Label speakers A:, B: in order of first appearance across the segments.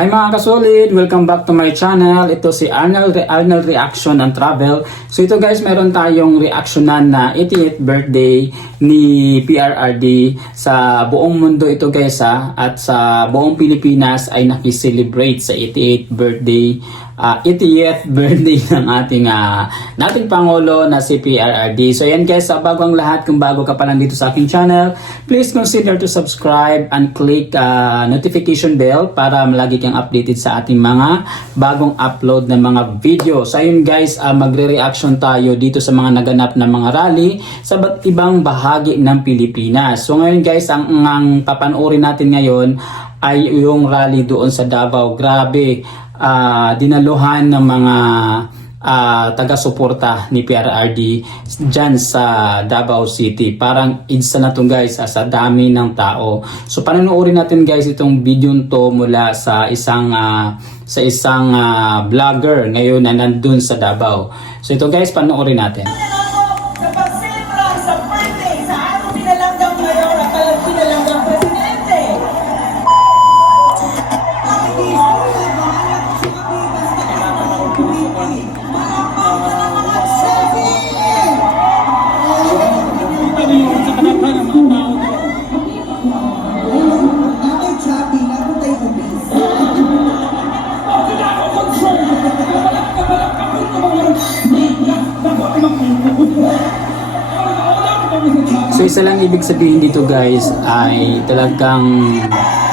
A: Hi mga kasolid! Welcome back to my channel. Ito si Arnold, Re- Arnold Reaction and Travel. So ito guys, meron tayong reactionan na 88th birthday ni PRRD. Sa buong mundo ito guys ha, at sa buong Pilipinas ay nakiselebrate sa 88th birthday ah 80th birthday ng ating ah, nating Pangulo na si PRRD. So yan guys, sa bago ang lahat, kung bago ka pa lang dito sa aking channel, please consider to subscribe and click ah, notification bell para lagi kang updated sa ating mga bagong upload na mga video. So ayun guys, ah, magre-reaction tayo dito sa mga naganap na mga rally sa ba't ibang bahagi ng Pilipinas. So ngayon guys, ang, ang papanoorin natin ngayon ay yung rally doon sa Davao. Grabe, ah, dinaluhan ng mga ah, taga-suporta ni PRRD dyan sa Davao City. Parang insta na to guys ah, sa dami ng tao. So panonoodin natin guys itong video to mula sa isang ah, sa isang ah, vlogger ngayon na nandun sa Davao. So ito guys, panoorin natin. So isa lang ibig sabihin dito guys ay talagang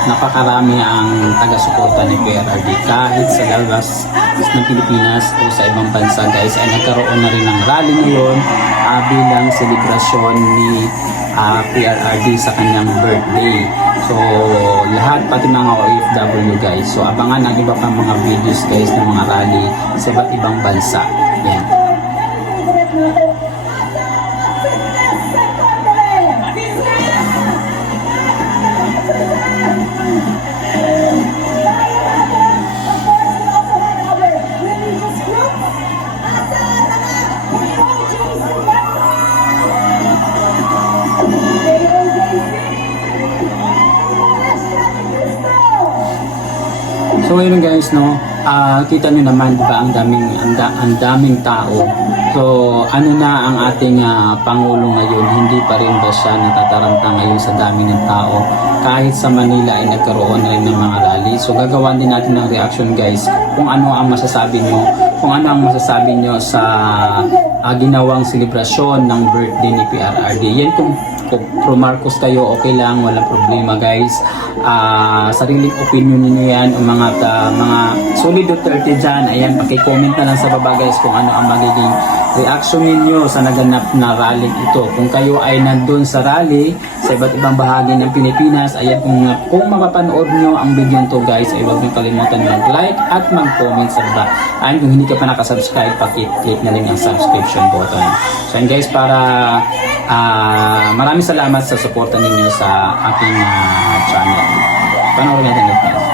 A: napakarami ang taga-suporta ni PRRD kahit sa labas ng Pilipinas o sa ibang bansa guys ay nagkaroon na rin ng rally ngayon ah, bilang selebrasyon ni ah, PRRD sa kanyang birthday. So lahat pati mga OFW guys. So abangan ang iba pang mga videos guys ng mga rally sa iba't ibang bansa. Yan. So ayun guys no, ah kita nyo naman di ba ang daming ang, da- ang daming tao. So ano na ang ating ah, pangulo ngayon, hindi pa rin ba siya natataranta ngayon sa dami ng tao? Kahit sa Manila ay nagkaroon na rin ng mga rally. So gagawan din natin ng reaction guys kung ano ang masasabi nyo, kung ano ang masasabi nyo sa ah, ginawang selebrasyon ng birthday ni PRRD. Yan kung pro Marcos kayo, okay lang, walang problema guys. Ah, sariling opinion niyo yan, ang mga ta, mga solid Duterte dyan, ayan, paki-comment na lang sa baba guys kung ano ang magiging reaction ninyo sa naganap na rally ito. Kung kayo ay nandun sa rally sa iba't ibang bahagi ng Pilipinas, ayan, kung, kung mapapanood nyo ang video to guys, ay huwag nyo kalimutan mag-like at mag-comment sa baba. Ayan, kung hindi ka pa nakasubscribe, paki-click na rin ang subscription button. So guys, para Ah, maraming salamat sa suporta ninyo sa aking ah, channel. Panoorin natin ito.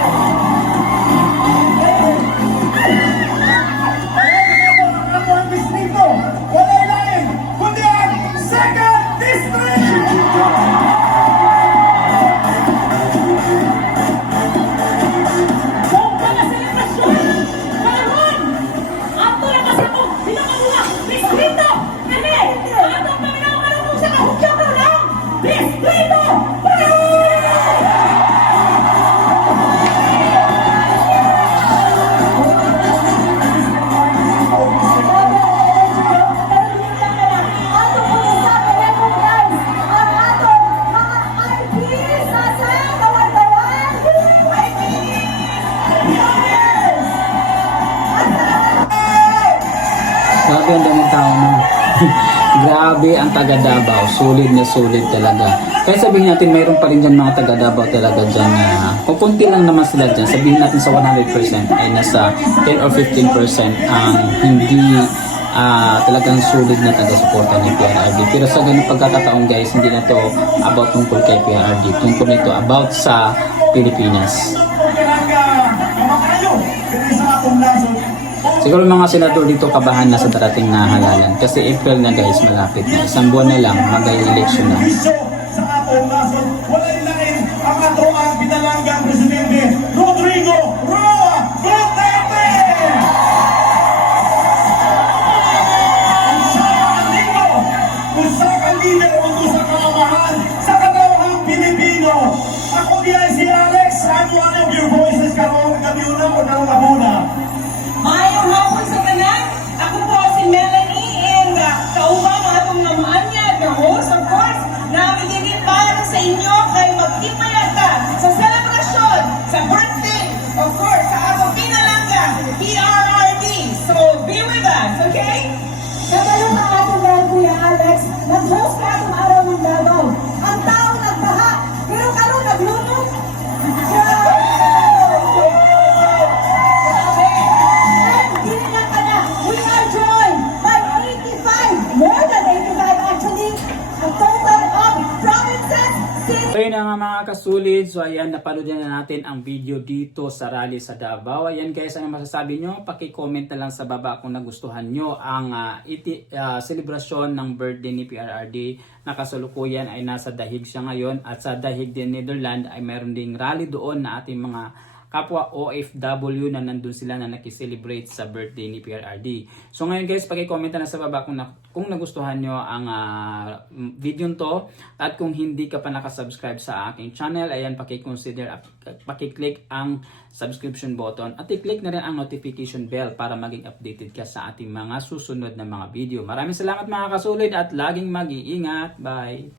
A: Tao mo. Grabe ang taga Davao. Sulit na sulit talaga. Kaya sabihin natin mayroon pa rin dyan mga taga Davao talaga dyan na kung kunti lang naman sila dyan, sabihin natin sa 100% ay nasa 10 or 15% ang hindi ah talagang sulit na taga-suporta ni PRRD. Pero sa ganung pagkakataon guys, hindi na to about tungkol kay PRRD. Tungkol nito about sa Pilipinas. Siguro mga senador dito kabahan na sa darating na halalan kasi April na guys malapit na. Isang buwan na lang mag-election na.
B: Na
A: nga mga kasulid. So ayan, napanood na natin ang video dito sa rally sa Davao. Ayan guys, ano masasabi nyo? Paki-comment na lang sa baba kung nagustuhan nyo ang ah, iti, ah, selebrasyon ng birthday ni PRRD na kasalukuyan ay nasa dahig siya ngayon at sa dahig din Netherlands ay mayroon ding rally doon na ating mga kapwa OFW na nandun sila na nakiselebrate sa birthday ni PRRD. So ngayon guys, paki-comment na sa baba kung, na, kung nagustuhan nyo ang ah, video to at kung hindi ka pa nakasubscribe sa aking channel, ayan paki-consider paki-click ang subscription button at i-click na rin ang notification bell para maging updated ka sa ating mga susunod na mga video. Maraming salamat mga kasulid at laging mag-iingat. Bye!